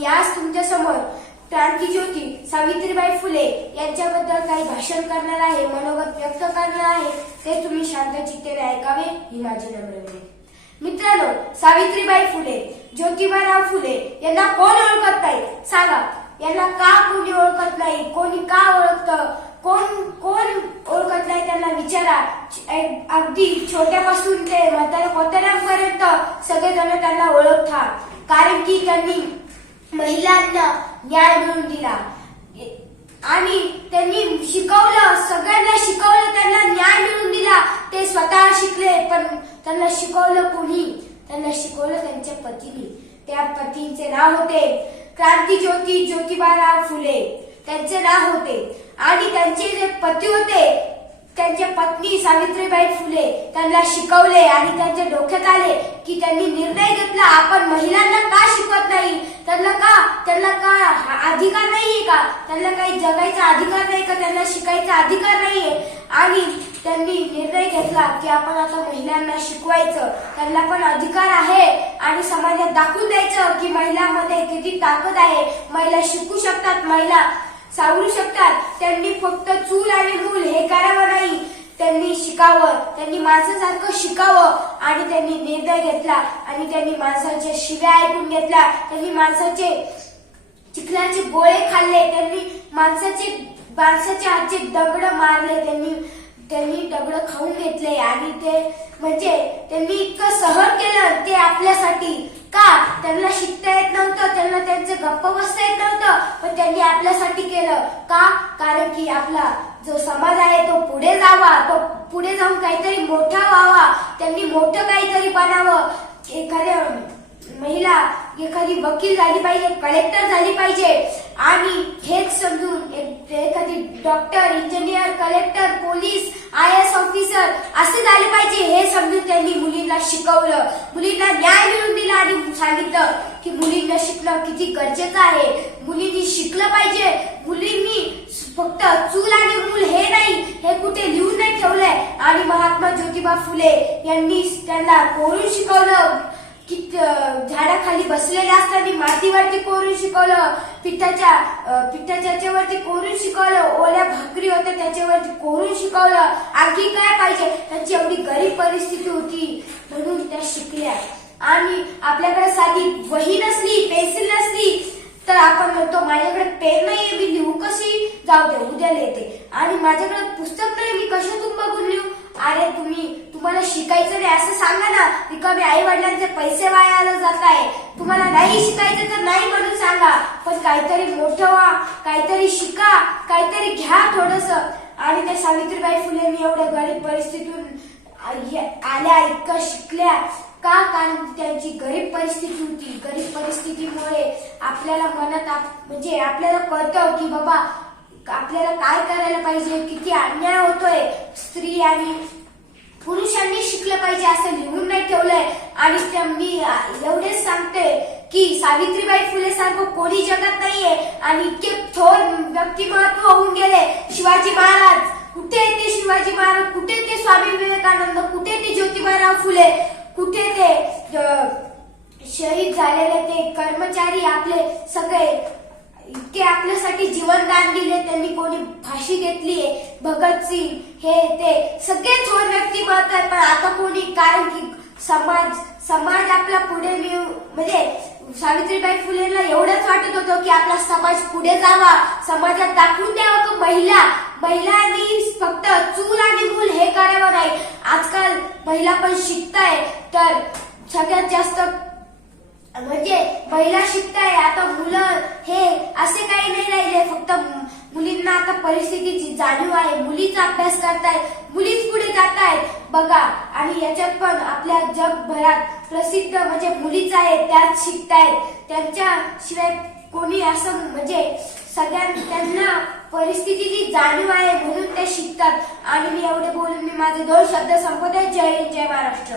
मी आज तुमच्यासमोर क्रांतीज्योती सावित्रीबाई फुले यांच्याबद्दल काही भाषण करणार आहे मनोगत व्यक्त करणार आहे ते तुम्ही शांत चित्तेने ऐकावे ही माझी नम्र मित्रांनो सावित्रीबाई फुले ज्योतिबाराव फुले यांना कोण ओळखत नाही? सांगा यांना का कोणी ओळखत नाही? कोणी का ओळखतं? कोण कोण ओळखत नाही त्यांना विचारा. अगदी छोट्यापासून ते म्हाताऱ्या कोतऱ्यांपर्यंत सगळेजण त्यांना ओळखता कारण की त्यांनी महिलांना न्याय मिळून दिला. आणि त्यांनी शिकवलं सगळ्यांना शिकवलं त्यांना न्याय मिळून दिला. ते स्वतः शिकले पण त्यांना शिकवलं कोणी? त्यांना शिकवलं त्यांच्या पतीने. त्या पतींचे नाव होते क्रांती ज्योती ज्योतिबाराव फुले. त्यांचे नाव होते. आणि त्यांचे जे पती होते त्यांच्या पत्नी सावित्रीबाई फुले त्यांना शिकवले आणि त्यांच्या डोक्यात आले की त्यांनी निर्णय घेतला आपण महिलांना का शिकवत नाही? त्यांना का त्यांना का हा अधिकार नाहीये का? त्यांना काही जगायचा अधिकार नाही का? त्यांना शिकायचा अधिकार नाहीये? आणि त्यांनी निर्णय घेतला की आपण आता महिलांना शिकवायचं. त्यांना पण अधिकार आहे. आणि समाजात दाखवून द्यायचं की महिलांमध्ये किती ताकद आहे. महिला शिकू शकतात. महिला सावरू शकतात. त्यांनी फक्त चूल आणि मूल हे करावं नाही. त्यांनी शिकावं. त्यांनी माणसासारखं शिकावं. आणि त्यांनी निर्णय घेतला. आणि त्यांनी माणसाच्या शिव्या ऐकून घेतल्या त्यांनी माणसाचे चिखलाचे गोळे खाल्ले. त्यांनी माणसाचे माणसाच्या हातचे दगड मारले. त्यांनी त्यांनी दगड खाऊन घेतले. आणि ते म्हणजे त्यांनी इतकं सहन केलं. ते आपल्यासाठी. का? त्यांना शिकता येत नव्हतं. त्यांना त्यांचे गप्प बसता येत नव्हतं पण त्यांनी आपल्यासाठी केलं. का? कारण की आपला जो समाज आहे तो पुढे जावा. तो पुढे जाऊन काहीतरी मोठा व्हावा. त्यांनी मोठं काहीतरी बनावं. एखाद्या महिला एखादी वकील झाली पाहिजे कलेक्टर झाली पाहिजे. आणि हेच समजून एक- एखादी doctor engineer collector police I S officer असे झाले पाहिजे. हे समजून त्यांनी मुलींना शिकवलं. मुलींना न्याय मिळवून दिला आणि सांगितलं. की मुलींना शिकणं किती गरजेचं आहे. मुलींनी शिकलं पाहिजे. मुलींनी फक्त चूल आणि मूल हे नाही हे कुठे लिहून नाही ठेवलंय. आणि महात्मा ज्योतिबा फुले यांनी त्यांना कोरून शिकवलं. की झाडाखाली बसलेले असताना मातीवरती कोरून शिकवलं. पिठाच्या अं, पिठाच्या याच्यावरती कोरून शिकवलं. ओल्या भाकरी होत्या त्याच्यावरती कोरून शिकवलं. आणखी काय पाहिजे? त्यांची एवढी गरीब परिस्थिती होती म्हणून त्या शिकल्या आणि आपल्याकडे साधी वही नसली पेन्सिल नसली तर आपण म्हणतो माझ्याकडे पेन नाहीये मी लिहू कशी? जाऊ दे उद्या लिहिते. आणि माझ्याकडे पुस्तक नाही मी कशातून बघून लिहू? अरे तुम्ही तुम्हाला शिकायचं नाही असं सांगा ना. रिकामे आई वडिलांचे पैसे वायाला जात आहे. तुम्हाला नाही शिकायचं तर नाही म्हणून सांगा. पण काहीतरी मोठं व्हा काहीतरी शिका काहीतरी घ्या थोडस. आणि त्या सावित्रीबाई फुलेंनी एवढ्या गरीब परिस्थितीतून आल्या इतकं शिकल्या. का? कारण त्यांची गरीब परिस्थिती होती. गरीब परिस्थितीमुळे आपल्याला मनात आप- म्हणजे आपल्याला कळतं की बाबा आपल्याला काय करायला पाहिजे किती अन्याय होतोय. स्त्री आणि पुरुषांनी शिकलं पाहिजे असं लिहून नाही ठेवलंय. आणि मी एवढेच सांगते की सावित्रीबाई फुले सारखं कोणी जगात नाहीये आणि इतके थोर व्यक्तिमत्व होऊन गेले. शिवाजी महाराज कुठे ते शिवाजी महाराज कुठे ते स्वामी विवेकानंद कुठे ते ज्योतिबाराव फुले? शहीद झालेले ते कर्मचारी आपले सगळे इतके आपल्यासाठी जीवनदान दिले त्यांनी कोणी फाशी घेतलीये भगतसिंग हे ते सगळे थोर व्यक्तिमत्व आहे पण आता कोणी कारण की समाज समाज आपला पुढे म्हणजे सावित्रीबाई फुलेला एवढंच वाटत होतं की आपला समाज पुढे जावा. समाजात दाखवून द्यावा की महिला? महिलांनी फक्त चूल आणि मूल हे करावं नाही. आजकाल महिला पण शिकताय तर सगळ्यात जास्त म्हणजे महिला शिकताय आता मुलं हे असे काही नाही राहिले फक्त मुलींना आता परिस्थितीची जाणीव आहे. मुलीच अभ्यास करतायत मुलीच पुढे जात आहेत बघा आणि याच्यात पण आपल्या जगभरात प्रसिद्ध म्हणजे मुलीच आहेत त्याच शिकतायत त्यांच्याशिवाय कोणी असं म्हणजे सगळ्यां त्यांना परिस्थितीची जाणीव आहे म्हणून ते शिकतात. आणि मी एवढे बोलून मी माझे दोन शब्द संपवते. जय जय महाराष्ट्र.